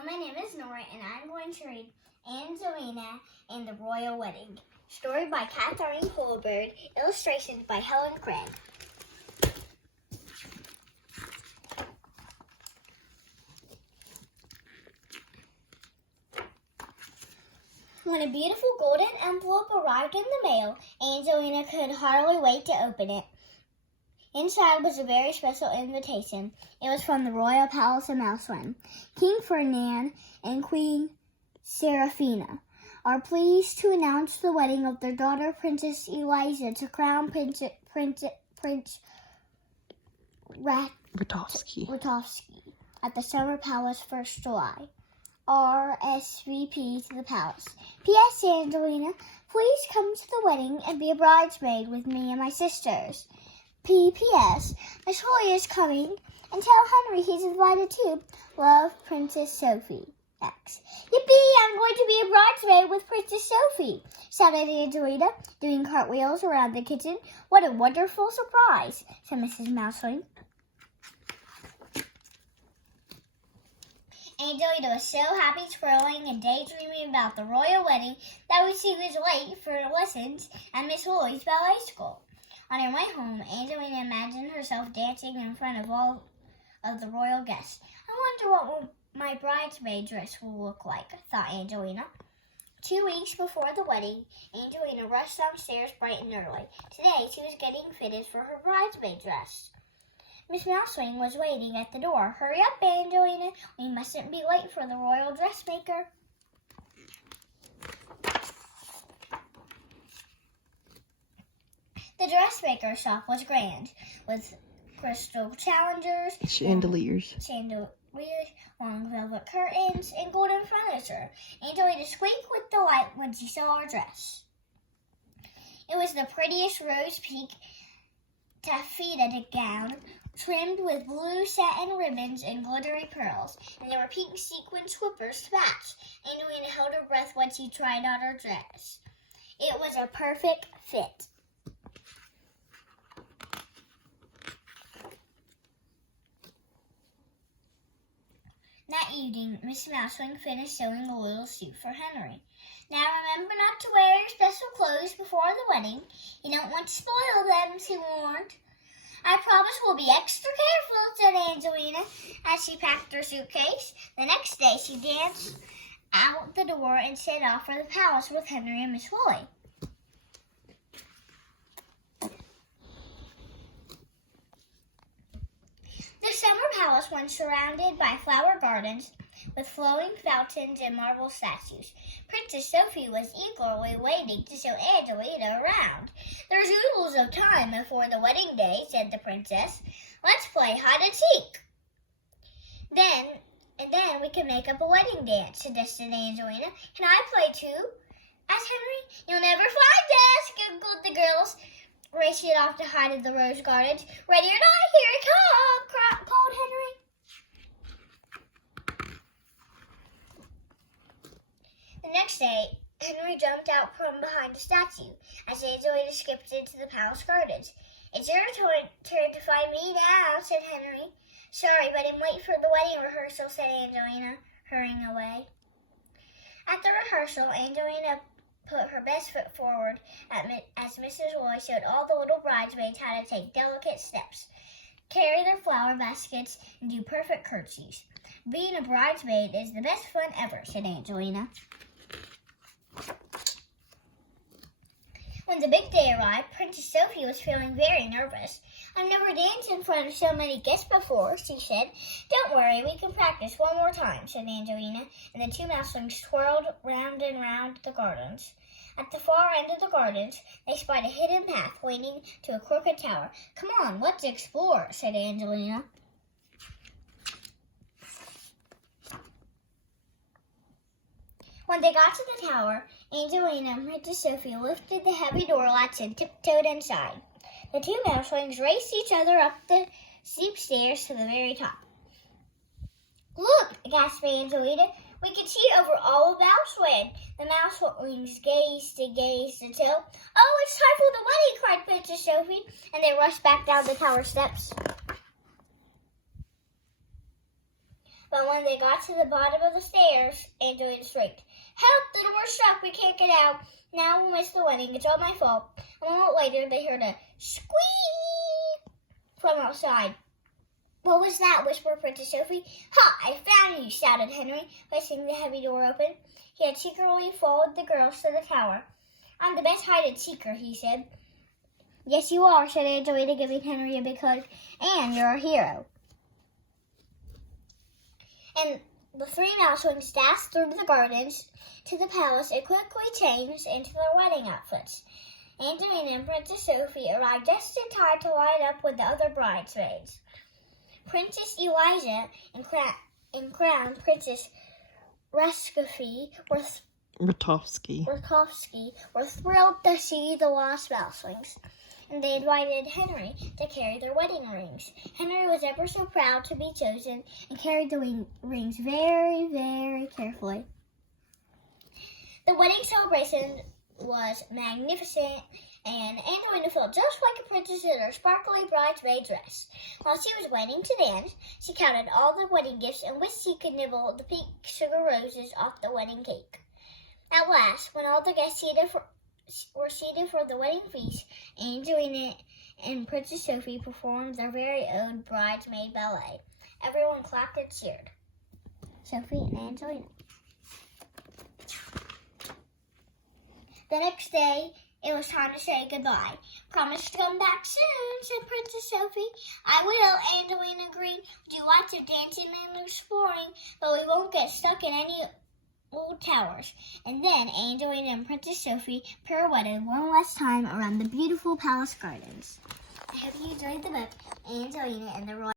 Hello, my name is Norah, and I'm going to read Angelina and the Royal Wedding. Story by Katharine Holabird, illustrations by Helen. When a beautiful golden envelope arrived in the mail, Angelina could hardly wait to open it. Inside was a very special invitation. It was from the Royal Palace of Mouseland. King Ferdinand and Queen Seraphina are pleased to announce the wedding of their daughter, Princess Eliza, to Crown Prince Ratovsky at the Summer Palace 1st July. RSVP to the palace. P.S. Angelina, please come to the wedding and be a bridesmaid with me and my sisters. P.P.S. Miss Holly is coming, and tell Henry he's invited too. Love, Princess Sophie. X. Yippee! I'm going to be a bridesmaid with Princess Sophie, shouted Angelina, doing cartwheels around the kitchen. What a wonderful surprise, said Mrs. Mouseling. Angelina was so happy, twirling and daydreaming about the royal wedding that she was late for lessons at Miss Holly's ballet school. On her way home, Angelina imagined herself dancing in front of all of the royal guests. I wonder what my bridesmaid dress will look like, thought Angelina. 2 weeks before the wedding, Angelina rushed downstairs bright and early. Today, she was getting fitted for her bridesmaid dress. Miss Mouseling was waiting at the door. Hurry up, Angelina. We mustn't be late for the royal dressmaker. The dressmaker's shop was grand, with crystal chandeliers, long velvet curtains, and golden furniture. Angelina squeaked with delight when she saw her dress. It was the prettiest rose pink taffeta gown, trimmed with blue satin ribbons and glittery pearls, and there were pink sequin slippers to match. Angelina held her breath when she tried on her dress. It was a perfect fit. That evening, Miss Mouseling finished sewing a little suit for Henry. Now remember not to wear your special clothes before the wedding. You don't want to spoil them, she warned. I promise we'll be extra careful, said Angelina as she packed her suitcase. The next day, she danced out the door and set off for the palace with Henry and Miss Holly. The summer palace was surrounded by flower gardens with flowing fountains and marble statues. Princess Sophie was eagerly waiting to show Angelina around. There's oodles of time before the wedding day, said the princess. Let's play hide and seek. Then we can make up a wedding dance, suggested Angelina. Can I play too? Asked Henry. You'll never find us, giggled the girls, racing off to hide in the rose gardens. Ready or not, here it comes, called Henry. The next day, Henry jumped out from behind a statue as Angelina skipped into the palace gardens. It's your turn to find me now, said Henry. Sorry, but I'm late for the wedding rehearsal, said Angelina, hurrying away. At the rehearsal, Angelina put her best foot forward as Mrs. Roy showed all the little bridesmaids how to take delicate steps, carry their flower baskets, and do perfect curtsies. Being a bridesmaid is the best fun ever, said Angelina. When the big day arrived, Princess Sophie was feeling very nervous. I've never danced in front of so many guests before, she said. Don't worry, we can practice one more time, said Angelina, and the two mouselings twirled round and round the gardens. At the far end of the gardens, they spied a hidden path leading to a crooked tower. Come on, let's explore, said Angelina. When they got to the tower, Angelina and Princess Sophie lifted the heavy door latch and tiptoed inside. The two mouselings raced each other up the steep stairs to the very top. Look, gasped Angelina. We can see over all of Mouseland. The mouselings gazed until, oh, it's time for the wedding, cried Princess Sophie, and they rushed back down the tower steps. But when they got to the bottom of the stairs, Angelina shrieked, "Help! The door's stuck. We can't get out. Now we'll miss the wedding. It's all my fault." A moment later, they heard a squeak from outside. "What was that?" whispered Princess Sophie. "Ha! I found you!" shouted Henry, pushing the heavy door open. He had secretly followed the girls to the tower. "I'm the best hide-and-seeker," he said. "Yes, you are," said Angelina, giving Henry a big hug. "And you're a hero." And the three mousewings dashed through the gardens to the palace and quickly changed into their wedding outfits. Angelina and Princess Sophie arrived just in time to line up with the other bridesmaids. Princess Eliza and Crown Princess Rakovsky were thrilled to see the lost mousewings, and they invited Henry to carry their wedding rings. Henry was ever so proud to be chosen and carried the rings very, very carefully. The wedding celebration was magnificent, and Angelina felt just like a princess in her sparkly bridesmaid dress. While she was waiting to dance, she counted all the wedding gifts and wished she could nibble the pink sugar roses off the wedding cake. At last, when all the guests were seated for the wedding feast, Angelina and Princess Sophie performed their very own bridesmaid ballet. Everyone clapped and cheered. Sophie and Angelina. The next day, it was time to say goodbye. "Promise to come back soon," said Princess Sophie. "I will," Angelina agreed. "We do lots of dancing and exploring, but we won't get stuck in any old towers." And then Angelina and Princess Sophie pirouetted one last time around the beautiful palace gardens. I hope you enjoyed the book, Angelina and the Royal